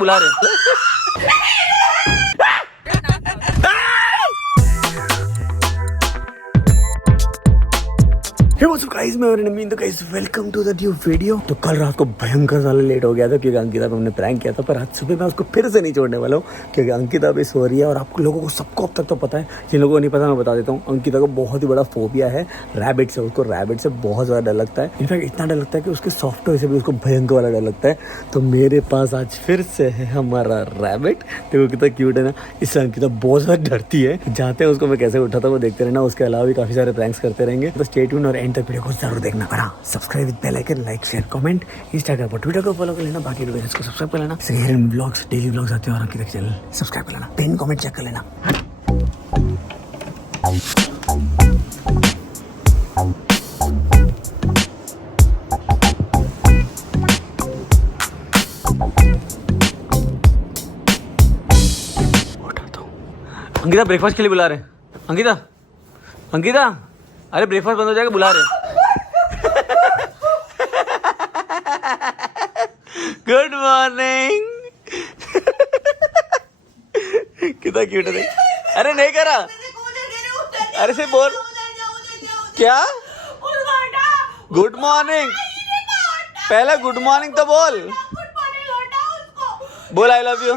बुला रहे गाइस, मैं और नमीन। तो guys welcome to the new video. तो कल रात को भयंकर साला लेट हो गया था क्योंकि अंकिता पे हमने प्रैंक किया था, पर आज सुबह मैं उसको फिर से नहीं छोड़ने वाला हूँ क्योंकि अंकिता भी सो रही है। और आप लोगों को सबको अब तक तो पता है, जिन लोगों को नहीं पता मैं बता देता हूँ। अंकिता को बहुत ही बड़ा फोबिया है रैबिट से। उसको रैबिट से बहुत ज़्यादा डर लगता है। इनफैक्ट इतना डर लगता है कि उसके सॉफ्टवेयर से भी उसको भयंकर वाला डर लगता है। तो मेरे पास आज फिर से है हमारा रैबिट। देखो कितना क्यूट है ना। इससे अंकिता बहुत ज़्यादा डरती है। जाते हैं उसको मैं कैसे उठाता हूँ वो देखते रहना। उसके अलावा भी काफ़ी सारे प्रैंक्स करते रहेंगे। तो स्टे ट्यून और एंड तक वीडियो को जरूर देखना। Subscribe with bell icon, like share comment, Instagram पर ट्विटर को फॉलो कर लेना, बाकी वीडियोस को सब्सक्राइब कर लेना। सीरियल व्लॉग्स, डेली व्लॉग्स आते हैं और अंकिता के चैनल सब्सक्राइब कर लेना। पिन कमेंट चेक कर लेना। उठाता हूँ। अंकिता ब्रेकफास्ट के लिए बुला रहे हैं। अंकिता अंकिता अरे ब्रेकफास्ट बंद हो जाएगा, बुला रहे हैं। Good morning. कितना क्यूट है। अरे नहीं करा। अरे से बोल क्या। Good morning. पहले गुड मॉर्निंग तो बोल। बोल आई लव यू।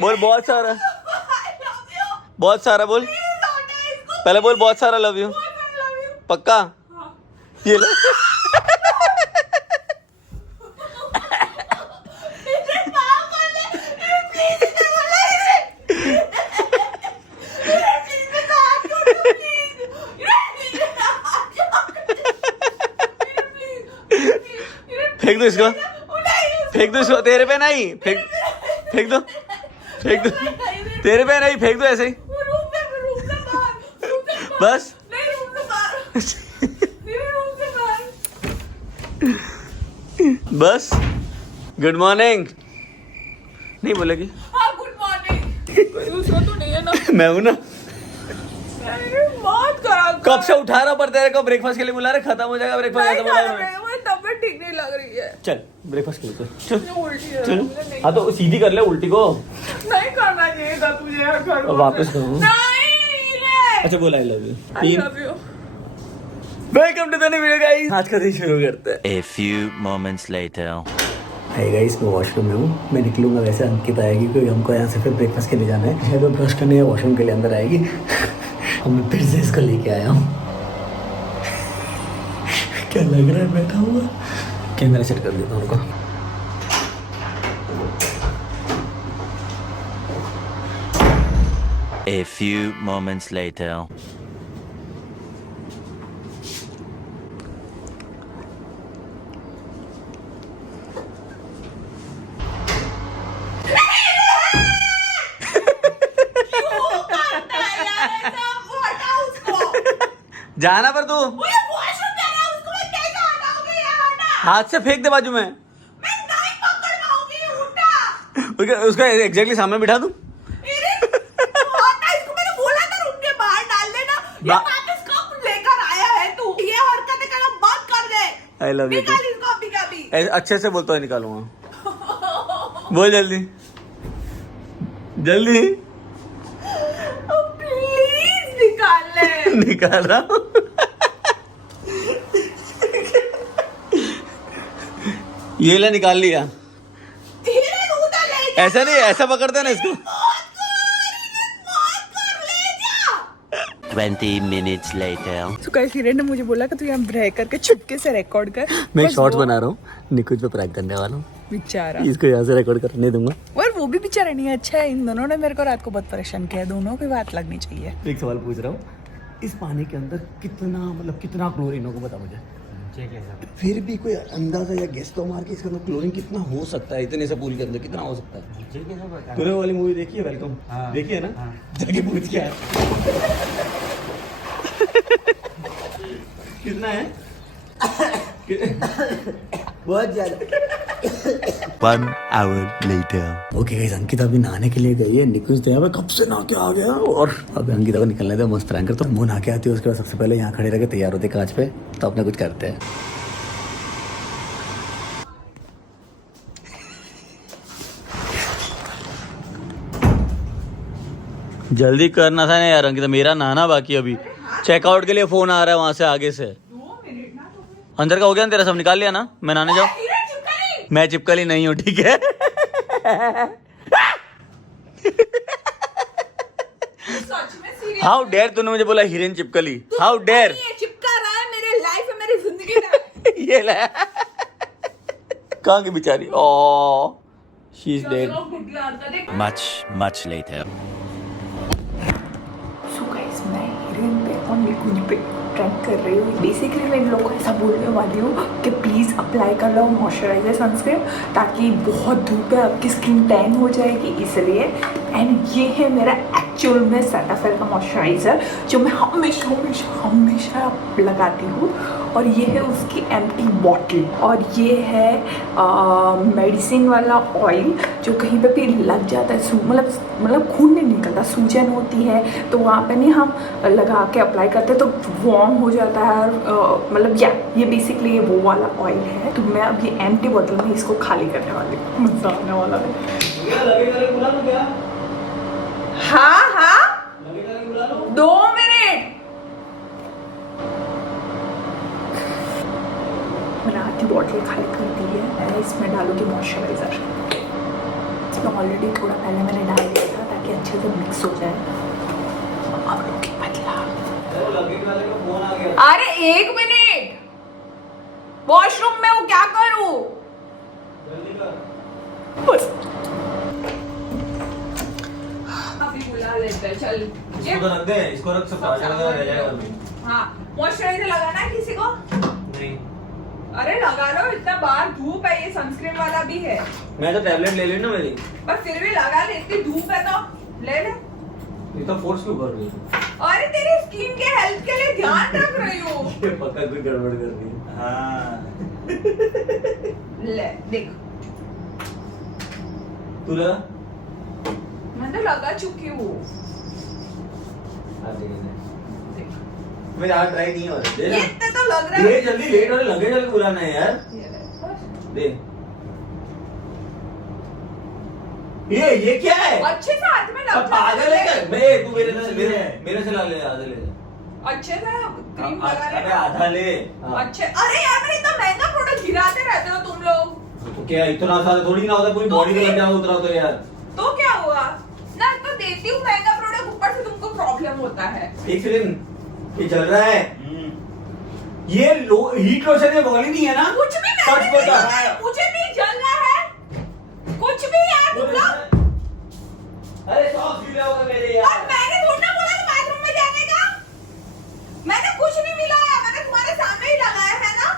बोल बहुत सारा, बहुत सारा बोल। पहले बोल बहुत सारा लव यू। पक्का। ये ले। फेंक दो इसको, फेंक दो इसको। तेरे पे नहीं, फेंक फेंक दो, फेंक दो। तेरे पे नहीं, फेंक दो ऐसे ही बस। बस गुड मॉर्निंग नहीं बोलेगी। Good morning. दूसरा तो नहीं है ना। मैं हूं ना। बहुत खराब। कब से उठा रहा पर तेरे को ब्रेकफास्ट के लिए बुला रहे। खत्म हो जाएगा ब्रेकफास्ट। तबीयत ठीक नहीं लग रही है। चल ब्रेकफास्ट के लिए चल। उल्टी है। चल हाँ तो सीधी कर ले उल्टी को। नहीं करना चाहिए था तुझे। और वापस करो। नहीं। अच्छा बोला I love you. I love you. Welcome to the new video guys. आज का दिन शुरू करते हैं। A few moments later. Hi guys, मैं वॉशरूम में हूँ। मैं निकलूंगा वैसे अंकिता आएगी क्योंकि हमको यहाँ से फिर ब्रेकफास्ट के लिए जाना है। शायद वो ब्रश करने या वॉशरूम के लिए अंदर आएगी। और मैं फिर से इसको लेके आया हूँ। क्या लग रहा है बैठा हुआ। कैमरा सेट कर देता हूँ उनको। A few moments later. जाना पर तू हाथ से फेंक दे बाजू में। उसका एग्जैक्टली सामने बिठा दूं। आई लव यू। अच्छे से बोलता है निकालूंगा। बोल जल्दी जल्दी। प्लीज निकाल ले। निकाल रहा हूँ। ये ले निकाल लिया। ऐसा नहीं, ऐसा पकड़ते ना इसको। 20 minutes later. तो कैसी रे ने मुझे बोला कि तू यहाँ रह करके चुपके से रिकॉर्ड कर। मैं शॉर्ट्स बना रहा हूँ, निकुंज पे प्रैंक करने वाला हूँ। बेचारा इसको यहाँ से रिकॉर्ड करने दूंगा। और वो भी बेचारा नहीं अच्छा है। इन दोनों ने मेरे को रात को बहुत परेशान किया। दोनों की बात लगनी चाहिए। एक सवाल पूछ रहा हूँ, इस पानी के अंदर कितना मतलब कितना क्लोरीन होगा बता मुझे। फिर भी कोई अंदाजा या गेस तो मार के इसके अंदर क्लोरीन कितना हो सकता है। इतने से पूल के अंदर कितना हो सकता है। तूने वाली मूवी देखी है वेलकम? देखी है ना? जाके पूछ के आया। कितना है? बहुत ज्यादा। 1 hour later. Okay guys, Ankita अभी नहाने के लिए गई है। निकुंज तो यहाँ पे कब से नहा के आ गया और अभी अंकिता को निकलने दे। मस्त प्रैंक करते, वो नहा के आती है। उसके बाद सबसे पहले यहाँ खड़े रह के तैयार होते कांच पे, तो अपने कुछ करते हैं। जल्दी करना था ना यार अंकिता, मेरा नहाना बाकी अभी। चेकआउट के लिए फोन आ रहा है वहां से आगे से। अंदर का हो गया ना तेरा, सब निकाल लिया ना? मैं नहाने जाऊँ? मैं चिपकली नहीं हूँ, ठीक है? हाउ डेयर तूने मुझे बोला हीरोइन चिपकली, हाउ डेयर। चिपका रहा है, मेरे लाइफ है, मेरी जिंदगी का। ये ले कहाँ की बेचारी? ओह she is dead. Much later. So guys, मैं हीरोइन पे और निकुंज पे प्रैंक कर रही हूँ। बेसिकली मैं इन लोगों को ऐसा बोलने वाली हूँ कि प्लीज़ अप्लाई कर लो मॉइस्चराइजर सनस्क्रीन, ताकि बहुत धूप है आपकी स्किन टैन हो जाएगी इसलिए। एंड ये है मेरा एक्चुअल में सेटाफिल का मॉइस्चराइज़र जो मैं हमेशा हमेशा हमेशा लगाती हूँ। और ये है उसकी एम्प्टी बॉटल। और ये है मेडिसिन वाला ऑयल जो कहीं पे भी लग जाता है, मतलब खून नहीं निकलता, सूजन होती है तो वहाँ पे नहीं हम लगा के अप्लाई करते तो वार्म हो जाता है। मतलब ये बेसिकली ये वो वाला ऑयल है। तो मैं अब ये एम्प्टी बॉटल में इसको खाली करने वाली हूँ। मजा आने वाला है। हाँ 2 मिनट। मैंने आधी बॉटल खाली कर दी है। मैं इसमें डालूंगी मॉइस्चराइज़र। इसमें ऑलरेडी थोड़ा पहले मैंने डाल दिया था ताकि अच्छे से मिक्स हो जाए। अब लोग बदला। अरे 1 मिनट, वॉशरूम में वो क्या करूँ? बस अभी बुला लेते हैं, चल। इसको रख दे, इसको रख सकता है। हाँ, मॉइस्चराइजर लगाना है किसी को? नहीं। अरे लगा लो, इतना बाहर धूप है, ये सनस्क्रीन वाला भी है। मैं तो टैबलेट ले ली ना मेरी। पर फिर भी लगा ले, इतनी धूप है तो ले ले। ये तो फोर्स क्यों कर रही है? अरे तेरी स्किन के हेल्थ के लिए ध्यान रख रही हूँ। ये पक्का कोई गड़बड़ कर रही है। हाँ। ले देख, तू लगा? मैं तो लगा चुकी हूँ। देख, मेरे हाथ ट्राई नहीं हो रहे। ये इतने तो लग रहा दे है। जल्दी, लेट हो रहे, लगे जल्दी बुलाना है यार। ये ले, बस। दे। ये क्या है? अच्छे से हाथ में अब लग पागल है क्या? मैं तू मेरे से ला ले, आधा ले। अच्छे से क्रीम लगा अबे ले। आधा ले। अच्छे, अरे यार मैं इतना महंगा प्रोडक्ट गिराते रहते हो तुम लोग। तो क्या इतना आसान थोड़ी ना होता, पूरी बॉडी पे लग जाए उतना तो यार। तो क्या हुआ ना, तो देती हूँ महंगा प्रोडक्ट, ऊपर से तुमको प्रॉब्लम होता है। एक सेकंड, ये चल रहा है। ये हीट लोशन में बॉडी नहीं है ना? कुछ भी सच नहीं बता। मुझे नहीं जल रहा है कुछ भी यार तुम लोग। अरे सॉक्स गिरा होगा मेरे यार। और मैंने थोड़ा ना बोला था बाथरूम में जाने का। मैंने कुछ नहीं मिलाया, मैंने तुम्हारे सामने ही लगाया है ना।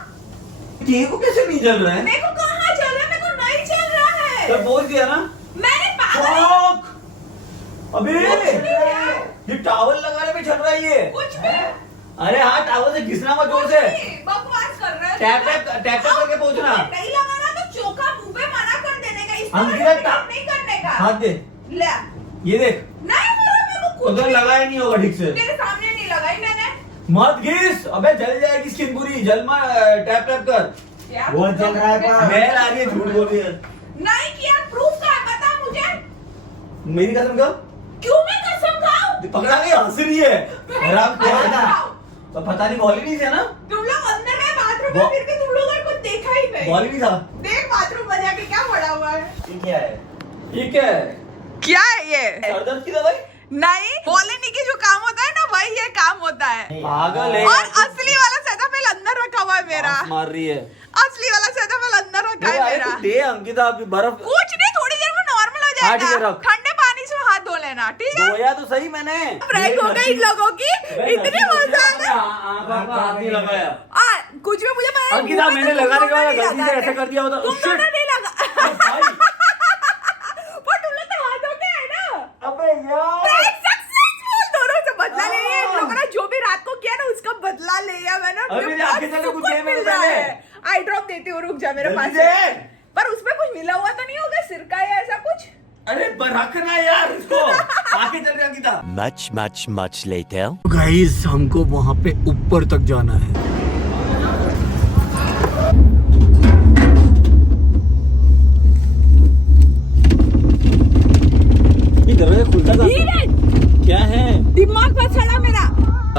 तेरे को कैसे नहीं जल रहा है? मेरे को कहाँ चल रहा है, मेरे को नहीं चल रहा है। तो बोल दिया ना। मैंने पागल सॉक। अबे ये टॉवल लगाने में चल रहा है ये। कुछ भी अरे हाँ, टॉवल से घिसना मत जोर से। बकवास कर रहे हो। टैप करके पहुंचना। नहीं लगाना तो चोखा मुंह पे मना कर देने का, इस अंकिता, नहीं करने का। हाथ दे। ले, ये देख, नहीं हो रहा मेरे को कुछ उधर भी। लगाया नहीं होगा ठीक से। तेरे सामने नहीं लगाई मैंने। मत घिस, अबे जल जाएगी स्किन पूरी। जल मत, टैप कर। क्या वो जल रहा है पर- मैं आ रही है, झूठ बोल रही है। नहीं किया, प्रूफ का है, बता मुझे। मेरी कसम का क्यों मैं कसम खाऊं? पकड़ा के हंस रही है। हराम कसम खोर था। खाऊं। तो पता नहीं बॉली नहीं था ना? तुम लोग अंदर गए बाथरूम में, फिर भी तुम लोगों ने कुछ देखा ही नहीं। बॉली नहीं था। देख बाथरूम में जाके क्या पड़ा हुआ है। ये क्या है? ये क्या है? क्या है ये? सर दर्द की दवाई? नहीं, बोलने की जो काम होता है ना वही ये काम होता है। पागल है। और असली वाला सेटअप अंदर रखा हुआ है मेरा। सांस मार रही है। असली वाला सेटअप अंदर रखा है अरे मेरा। तू दे अंकिता, अभी बर्फ कुछ नहीं, थोड़ी देर में नॉर्मल हो हाँ, ठीक है, जाएगा। रख। ठंडे पानी से हाथ धो लेना, ठीक है? धोया तो सही मैंने। प्रैंक हो गई इन लोगों की, इतनी मजा आ गया। हाथ नहीं लगाया। कुछ भी मुझे पता नहीं, अंकिता, मुंह में मैंने तुम लगाने के बाद दोनों ने गलती से लगाया। ऐसा कर दिया होता। तुम Shit! दोनों नहीं लगा। पर तुम लोग तो हाथ धो के है ना। अबे यार। Prank successful, दोनों से बदला ले लिया इन लोगों ने, जो भी रात को किया ना उसका बदला ले लिया मैंने। अभी मुझे मेरे बहुत आंखें चले, कुछ सुकून दे मेरे मिल रहा पहले। है। आई ड्रॉप देती हूँ, रुक जा मेरे जल्दी पास दे। है। पर उसमें कुछ मिला हुआ तो नहीं होगा, सिरका या ऐसा कुछ? अरे रखना यार इसको। आगे चल रही अंकिता। Much later. गाइस, हमको वहां पे ऊपर तक जाना है। ये दरवाजा खुलता था।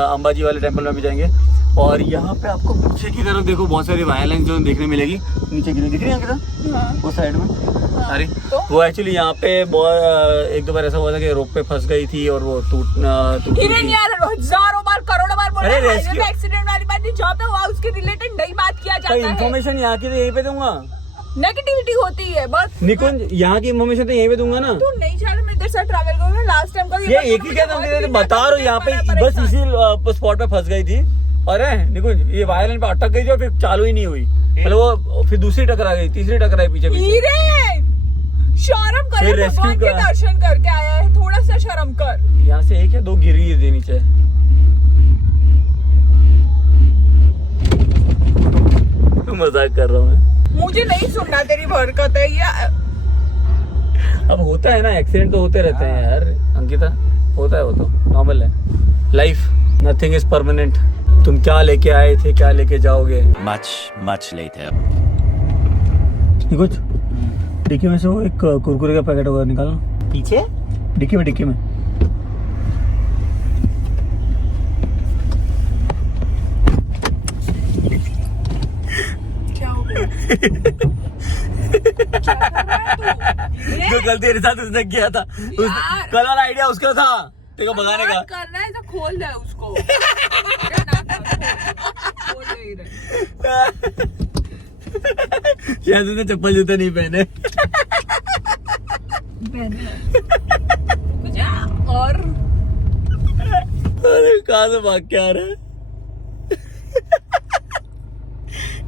अंबाजी वाले टेम्पल में भी जाएंगे। और यहाँ पे आपको पीछे की तरफ देखो बहुत सारी वायलेंस जो देखने मिलेगी, नीचे की दिख रही है किधर वो साइड में सारी। वो एक्चुअली यहाँ पे बहुत एक दो बार ऐसा हुआ था कि रोप पे फंस गई थी और वो टूट यार हजारों बार करोड़ों बार बोला अरे एक्सीडेंट वाली बात नहीं, जहाँ पे हुआ उसके रिलेटेड नहीं बात किया जाता है। इन्फॉर्मेशन यहाँ की तो यहीं पे दूंगा, नेगेटिविटी होती है बस। निकुंज यहाँ की इन्फॉर्मेशन तो यहीं पे दूंगा ना। तू नहीं चाह रहा मैं इधर से ट्रैवल करूँ, लास्ट टाइम का ये एक ही क्या बता रहा हूँ, यहाँ पे बस इसी स्पॉट पे फंस गई थी। अरे निकुंज ये वायरल पे अटक गई थी और फिर चालू ही नहीं हुई, मतलब वो फिर दूसरी टकरा गई, तीसरी टकराई पीछे पीछे। शर्म कर, भगवान के दर्शन करके आया है, थोड़ा सा शर्म कर। यहाँ से एक या दो गिरी थी नीचे। मजाक कर रहा हूँ मैं, मुझे नहीं सुनना तेरी हरकत है ये। अब होता है ना, एक्सीडेंट तो होते रहते हैं यार अंकिता, होता है, वो तो नॉर्मल है लाइफ, नथिंग इज परमानेंट। तुम क्या लेके आए थे, क्या लेके जाओगे? Much later. कुछ डिक्की में से वो एक कुरकुरे का पैकेट होगा निकालना, पीछे डिक्की में क्या हो गया? जो कल तेरे साथ उसने किया था, कल वाला आइडिया उसका था तेरे को भगाने का। करना है तो खोल दे उसको। खोल नहीं रहे। शायद उसने चप्पल जूते नहीं पहने। और अरे कहाँ से भाग के आ रहा है?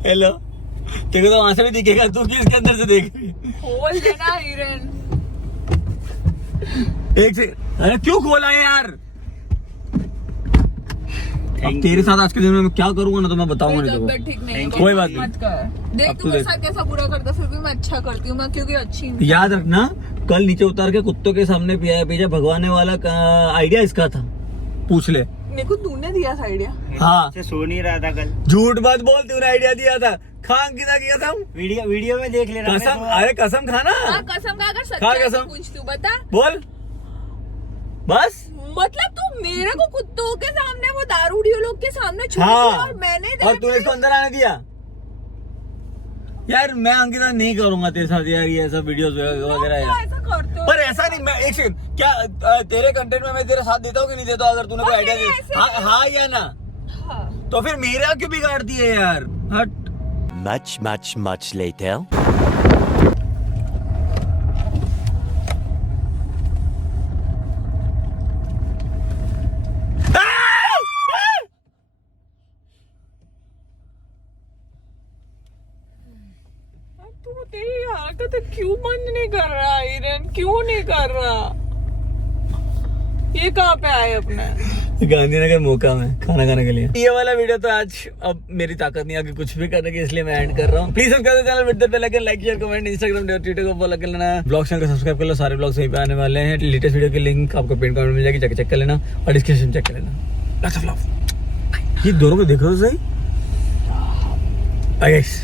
हेलो, तेरे को तो वहां से भी दिखेगा, तू किसके इसके अंदर से देख रही है? खोल देना हिरन। एक से अरे क्यों खोला है यार? अब तेरे साथ आज के दिन में मैं क्या करूंगा ना तो मैं बताऊंगा नहीं तबीयत ठीक नहीं है, कोई बात मत नहीं। कर। देख अब तू तू मेरे देख। साथ कैसा बुरा करता, फिर भी मैं अच्छा करती हूँ मैं, क्योंकि अच्छी हूँ। याद रखना, कल नीचे उतार के कुत्तों के सामने पिज्जा भगवाने वाला आइडिया इसका था, पूछ ले। देखो तूने दिया था आइडिया। हाँ, से सो नहीं रहा था कल, झूठ बात बोल, तूने आइडिया दिया था। खान की कसम, वीडियो में देख लेना। कसम, अरे कसम खाना, कसम का अगर खा सच्चाई कसम। पूछ तू बता। बोल बस। मतलब तू मेरे को कुत्तों के सामने, वो दारूडियों लोग के सामने छोड़ हाँ, दिया और मैंने और तूने इसको अंदर आने दिया। यार मैं अंकिता नहीं करूंगा तेरे साथ यार ये सब वीडियोस वगैरह यार। ऐसा करते हो। पर ऐसा नहीं, मैं एक सेकंड, क्या तेरे कंटेंट में मैं तेरे साथ देता हूँ कि नहीं देता हूँ? अगर तूने कोई आइडिया दिया, हाँ या ना, हाँ। तो फिर मेरा क्यों बिगाड़ती है यार? हट। Much later. तू तेरी हरकत क्यों बंद नहीं कर रहा हिरन, क्यों नहीं कर रहा? ये कहाँ पे आए अपने? गांधीनगर मौका में खाना खाने के लिए। ये वाला वीडियो तो आज अब मेरी ताकत नहीं आगे कुछ भी करने की, इसलिए मैं एंड कर रहा हूँ। प्लीज सब्सक्राइब चैनल विद पे लगे, like share comment, Instagram Twitter को फॉलो कर लेना, ब्लॉग चैनल को सब्सक्राइब कर लो, सारे ब्लॉग्स वहीं पे आने वाले हैं। लेटेस्ट वीडियो की लिंक आपको पिन कमेंट मिल जाएगी, जाके चेक कर लेना और डिस्क्रिप्शन चेक कर लेना। ये दोनों को देखो तो सही। Bye guys.